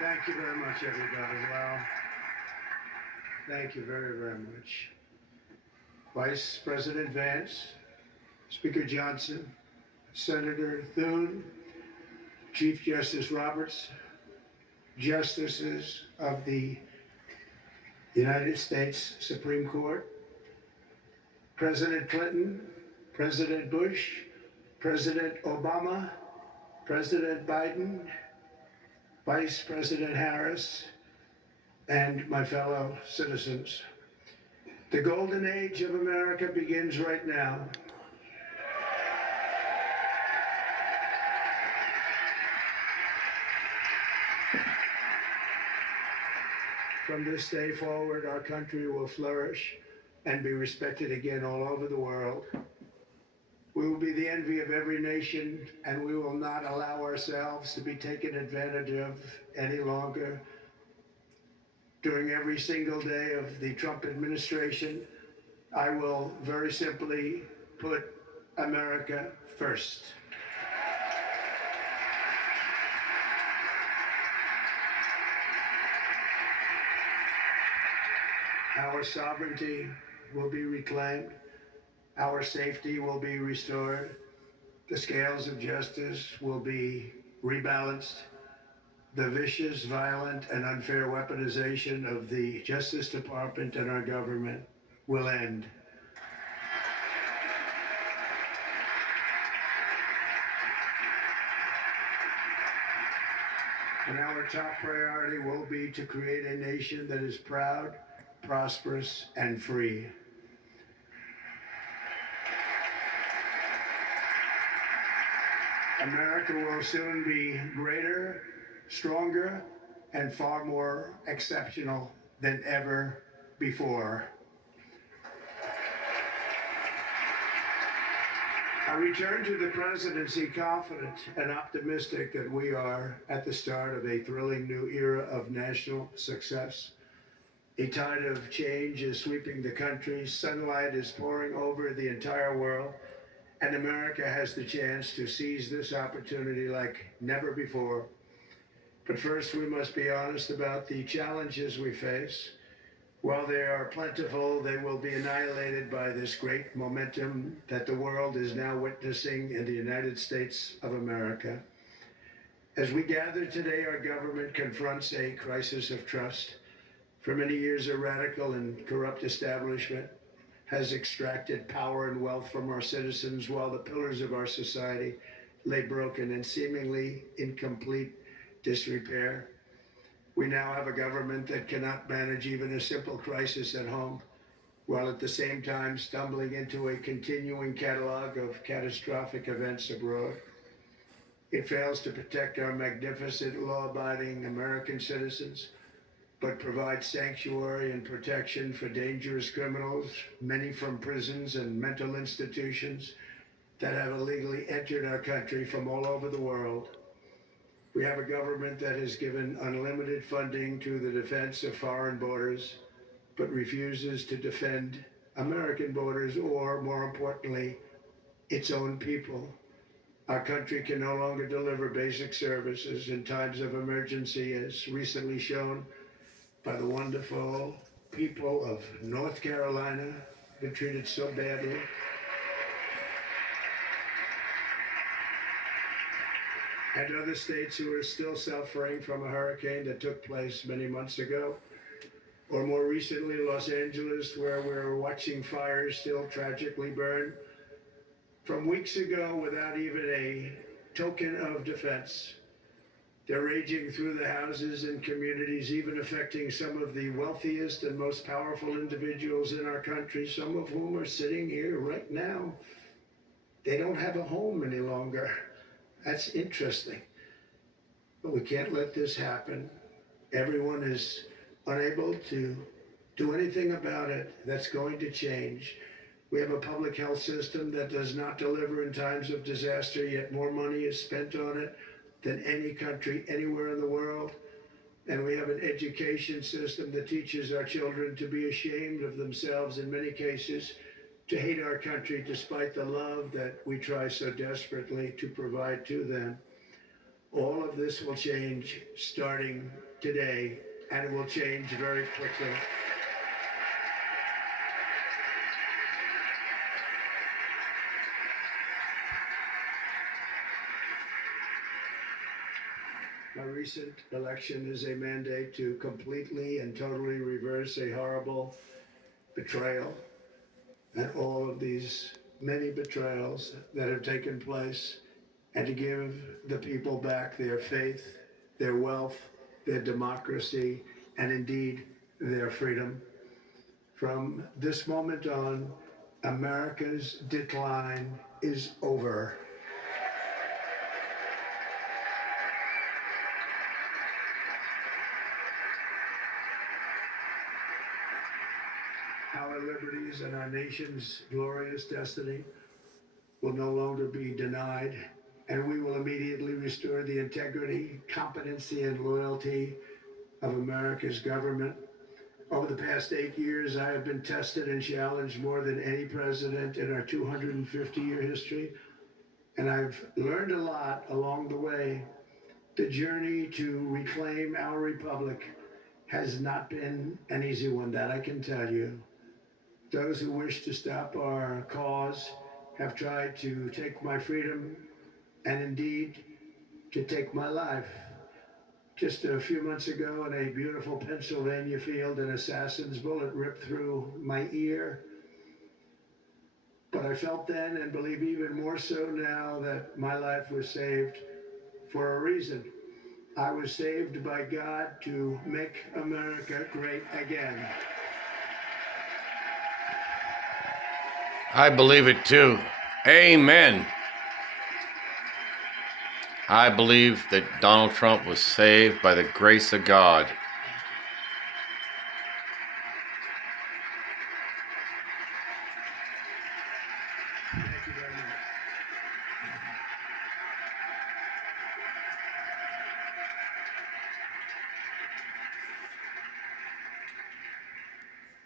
Thank you very much, everybody. Well, thank you very, very much. Vice President Vance, Speaker Johnson, Senator Thune, Chief Justice Roberts, Justices of the United States Supreme Court, President Clinton, President Bush, President Obama, President Biden, Vice President Harris, and my fellow citizens. The golden age of America begins right now. From this day forward, our country will flourish and be respected again all over the world. We will be the envy of every nation, and we will not allow ourselves to be taken advantage of any longer. During every single day of the Trump administration, I will very simply put America first. Our sovereignty will be reclaimed. Our safety will be restored. The scales of justice will be rebalanced. The vicious, violent, and unfair weaponization of the Justice Department and our government will end. And our top priority will be to create a nation that is proud, prosperous, and free. America will soon be greater, stronger, and far more exceptional than ever before. I return to the presidency confident and optimistic that we are at the start of a thrilling new era of national success. A tide of change is sweeping the country, sunlight is pouring over the entire world, and America has the chance to seize this opportunity like never before. But first, we must be honest about the challenges we face. While they are plentiful, they will be annihilated by this great momentum that the world is now witnessing in the United States of America. As we gather today, our government confronts a crisis of trust. For many years, a radical and corrupt establishment has extracted power and wealth from our citizens while the pillars of our society lay broken and seemingly in complete disrepair. We now have a government that cannot manage even a simple crisis at home, while at the same time stumbling into a continuing catalog of catastrophic events abroad. It fails to protect our magnificent, law-abiding American citizens, but provides sanctuary and protection for dangerous criminals, many from prisons and mental institutions that have illegally entered our country from all over the world. We have a government that has given unlimited funding to the defense of foreign borders, but refuses to defend American borders or, more importantly, its own people. Our country can no longer deliver basic services in times of emergency, as recently shown by the wonderful people of North Carolina, been treated so badly. And other states who are still suffering from a hurricane that took place many months ago. Or more recently, Los Angeles, where we're watching fires still tragically burn from weeks ago without even a token of defense. They're raging through the houses and communities, even affecting some of the wealthiest and most powerful individuals in our country, some of whom are sitting here right now. They don't have a home any longer. That's interesting. But we can't let this happen. Everyone is unable to do anything about it. That's going to change. We have a public health system that does not deliver in times of disaster, yet more money is spent on it than any country anywhere in the world. And we have an education system that teaches our children to be ashamed of themselves in many cases, to hate our country despite the love that we try so desperately to provide to them. All of this will change starting today, and it will change very quickly. My recent election is a mandate to completely and totally reverse a horrible betrayal and all of these many betrayals that have taken place, and to give the people back their faith, their wealth, their democracy, and indeed their freedom. From this moment on, America's decline is over. Our liberties and our nation's glorious destiny will no longer be denied, and we will immediately restore the integrity, competency, and loyalty of America's government. Over the past 8 years, I have been tested and challenged more than any president in our 250-year history, and I've learned a lot along the way. The journey to reclaim our republic has not been an easy one, that I can tell you. Those who wish to stop our cause have tried to take my freedom and indeed to take my life. Just a few months ago in a beautiful Pennsylvania field, an assassin's bullet ripped through my ear. But I felt then, and believe even more so now, that my life was saved for a reason. I was saved by God to make America great again. I believe it too. Amen. I believe that Donald Trump was saved by the grace of God. Thank you very much.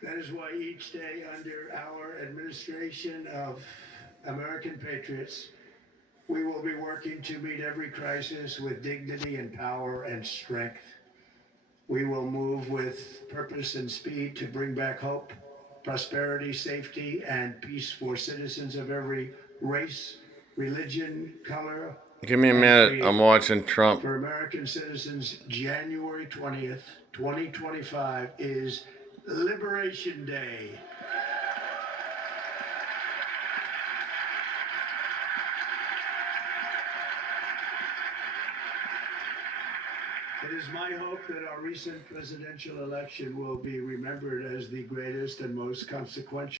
That is why each day under our administration of American patriots, we will be working to meet every crisis with dignity and power and strength. We will move with purpose and speed to bring back hope, prosperity, safety, and peace for citizens of every race, religion, color. Give me a minute. I'm watching Trump. For American citizens, January 20th, 2025 is Liberation Day. It is my hope that our recent presidential election will be remembered as the greatest and most consequential